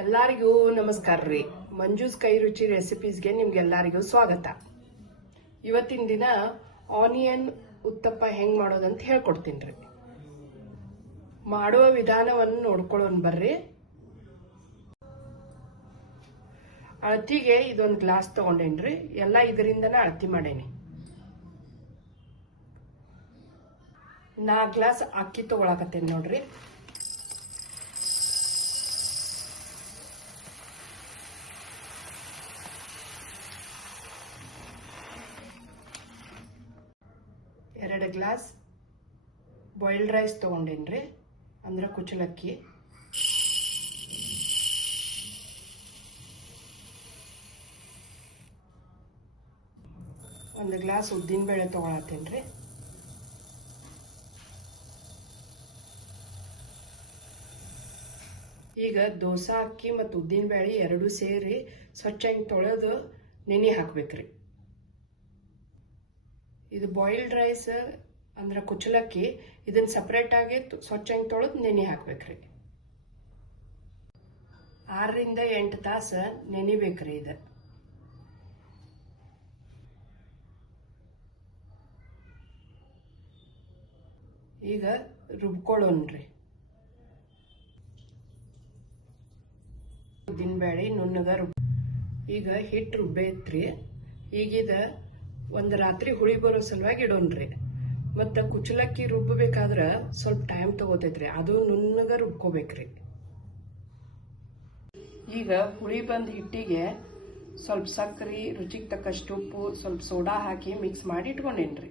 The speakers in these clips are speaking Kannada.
ಎಲ್ಲರಿಗೂ ನಮಸ್ಕಾರ ರೀ. ಮಂಜೂಸ್ ಕೈ ರುಚಿ ರೆಸಿಪೀಸ್ಗೆ ನಿಮ್ಗೆಲ್ಲರಿಗೂ ಸ್ವಾಗತ. ಇವತ್ತಿನ ದಿನ ಆನಿಯನ್ ಉತ್ತಪ್ಪ ಹೆಂಗ್ ಮಾಡೋದಂತ ಹೇಳ್ಕೊಡ್ತೀನಿ ರೀ. ಮಾಡುವ ವಿಧಾನವನ್ನು ನೋಡ್ಕೊಳ್ಳೋಣ ಬರ್ರಿ. ಅಳತಿಗೆ ಇದೊಂದು ಗ್ಲಾಸ್ ತಗೊಂಡೇನ್ರಿ. ಎಲ್ಲ ಇದರಿಂದನೇ ಅಳತಿ ಮಾಡೇನಿ. 4 ಗ್ಲಾಸ್ ಅಕ್ಕಿ ತಗೊಳಕತ್ತೇನೆ ನೋಡ್ರಿ. ಎರಡು ಗ್ಲಾಸ್ ಬಾಯ್ಲ್ಡ್ ರೈಸ್ ತಗೊಂಡೇನ್ರಿ, ಅಂದ್ರೆ ಕುಚಲಕ್ಕಿ. ಒಂದು ಗ್ಲಾಸ್ ಉದ್ದಿನ ಬೇಳೆ ತಗೊಳತ್ತೇನ್ರಿ. ಈಗ ದೋಸಾ ಅಕ್ಕಿ ಮತ್ತು ಉದ್ದಿನ ಬೇಳೆ ಎರಡು ಸೇರಿ ಸ್ವಚ್ಛಾಗಿ ತೊಳೆದು ನೆನೆ ಹಾಕ್ಬೇಕ್ರಿ. ಇದು ಬಾಯ್ಲ್ಡ್ ರೈಸ್ ಅಂದ್ರೆ ಕುಚಲಕ್ಕಿ, ಇದನ್ನ ಸಪ್ರೇಟ್ ಆಗಿ ಸ್ವಚ್ಛಾಗಿ ತೊಳೆದು ನೆನೆ ಹಾಕ್ಬೇಕ್ರಿ. 6 ರಿಂದ 8 ತಾಸು ನೆನಿಬೇಕ್ರಿ. ಇದು ಈಗ ರುಬ್ಕೊಳ್ಳೋಣ್ರಿ. ಉದ್ದಿನ ಬೇಳೆ ನುಣ್ಣಗ ಈಗ ಹಿಟ್ಟು ರುಬ್ಬೈತ್ರಿ. ಈಗಿದ ಒಂದು ರಾತ್ರಿ ಹುಳಿ ಬರೋ ಸಲುವಾಗಿ ಇಡೋಣ್ರಿ. ಮತ್ತು ಕುಚಲಕ್ಕಿ ರುಬ್ಬಬೇಕಾದ್ರೆ ಸ್ವಲ್ಪ ಟೈಮ್ ತಗೋತೈತ್ರಿ, ಅದು ನುಣ್ಣಗ ರುಬ್ಕೋಬೇಕ್ರಿ. ಈಗ ಹುಳಿ ಬಂದ ಹಿಟ್ಟಿಗೆ ಸ್ವಲ್ಪ ಸಕ್ಕರೆ, ರುಚಿಗೆ ತಕ್ಕಷ್ಟು ಉಪ್ಪು, ಸ್ವಲ್ಪ ಸೋಡಾ ಹಾಕಿ ಮಿಕ್ಸ್ ಮಾಡಿ ಇಟ್ಕೊಂಡೇನ್ರಿ.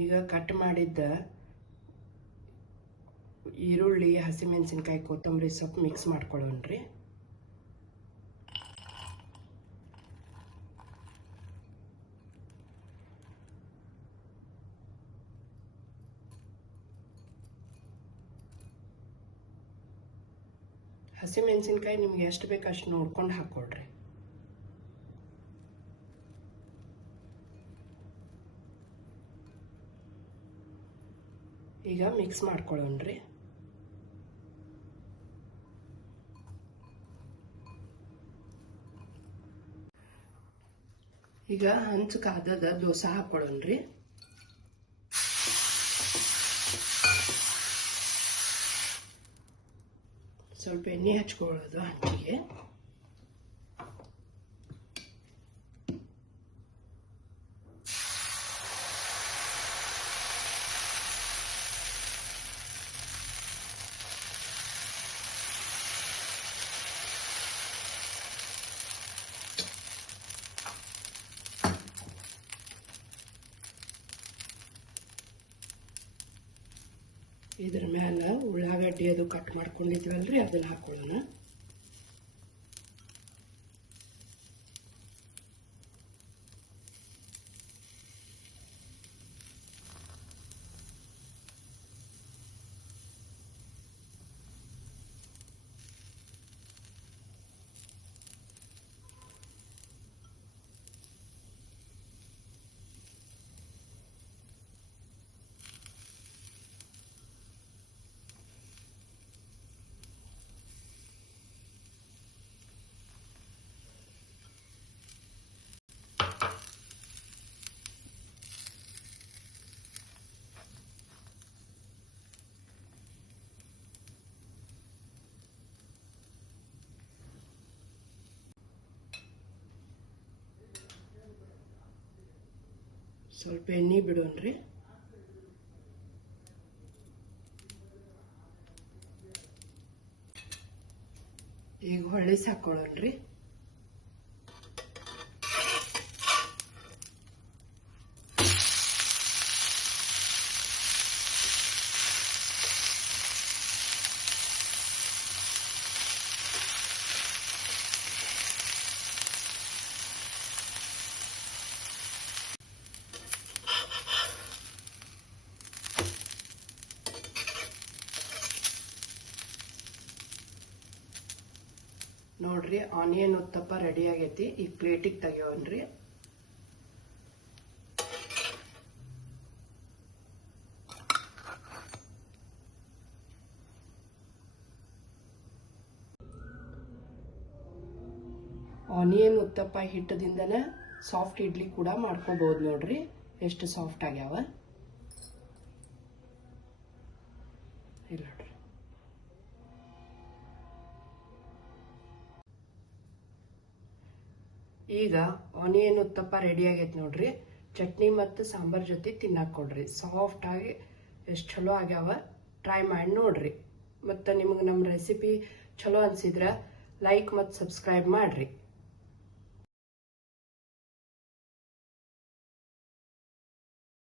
ಈಗ ಕಟ್ ಮಾಡಿದ್ದ ಈರುಳ್ಳಿ, ಹಸಿಮೆಣಸಿನ್ಕಾಯಿ, ಕೊತ್ತಂಬರಿ ಸೊಪ್ಪು ಮಿಕ್ಸ್ ಮಾಡ್ಕೊಳ್ಳೋಣ್ರಿ. ಹಸಿಮೆಣಸಿನ್ಕಾಯಿ ನಿಮ್ಗೆ ಎಷ್ಟು ಬೇಕು ಅಷ್ಟು ನೋಡ್ಕೊಂಡು ಹಾಕ್ಕೊಳ್ರಿ. ಈಗ ಮಿಕ್ಸ್ ಮಾಡ್ಕೊಳ್ಳೋಣ್ರಿ. ಈಗ ಹಂಚು ಕಾದದ ದೋಸೆ ಹಾಕೊಳ್ಳೋಣ್ರಿ. ಸ್ವಲ್ಪ ಎಣ್ಣೆ ಹಚ್ಕೊಳ್ಳೋದು ಹಂಚಿಗೆ. ಇದ್ರ ಮೇಲೆ ಉಳ್ಳಾಗಡ್ಡಿ ಅದು ಕಟ್ ಮಾಡ್ಕೊಂಡಿದ್ವಲ್ರಿ, ಅದನ್ನ ಹಾಕೊಳ್ಳೋಣ. ಸ್ವಲ್ಪ ಎಣ್ಣೆ ಬಿಡೋಣ್ರಿ. ಈಗ ಹೊಳ್ಳಿಸಿ ಹಾಕೊಳ್ಳೋಣ್ರಿ. ನೋಡ್ರಿ ಆನಿಯನ್ ಉತ್ತಪ್ಪ ರೆಡಿ ಆಗೈತಿ. ಈಗ ಪ್ಲೇಟಿಗೆ ತೆಗಿಯೋನ್ರಿ. ಆನಿಯನ್ ಉತ್ತಪ್ಪ ಹಿಟ್ಟದಿಂದನೇ ಸಾಫ್ಟ್ ಇಡ್ಲಿ ಕೂಡ ಮಾಡ್ಕೋಬಹುದು. ನೋಡ್ರಿ ಎಷ್ಟು ಸಾಫ್ಟ್ ಆಗ್ಯಾವ. ಇಲ್ಲ ನೋಡ್ರಿ. ಈಗ ಆನಿಯನ್ ಉತ್ತಪ್ಪ ರೆಡಿ ಆಗೈತಿ ನೋಡ್ರಿ. ಚಟ್ನಿ ಮತ್ತು ಸಾಂಬಾರ್ ಜೊತೆ ತಿನ್ನಾಕ್ ಕೊಡ್ರಿ. ಸಾಫ್ಟ್ ಆಗಿ ಎಷ್ಟು ಚಲೋ ಆಗ್ಯಾವ. ಟ್ರೈ ಮಾಡಿ ನೋಡ್ರಿ. ಮತ್ತು ನಿಮಗೆ ನಮ್ಮ ರೆಸಿಪಿ ಚಲೋ ಅನ್ಸಿದ್ರ ಲೈಕ್ ಮತ್ತು ಸಬ್ಸ್ಕ್ರೈಬ್ ಮಾಡ್ರಿ.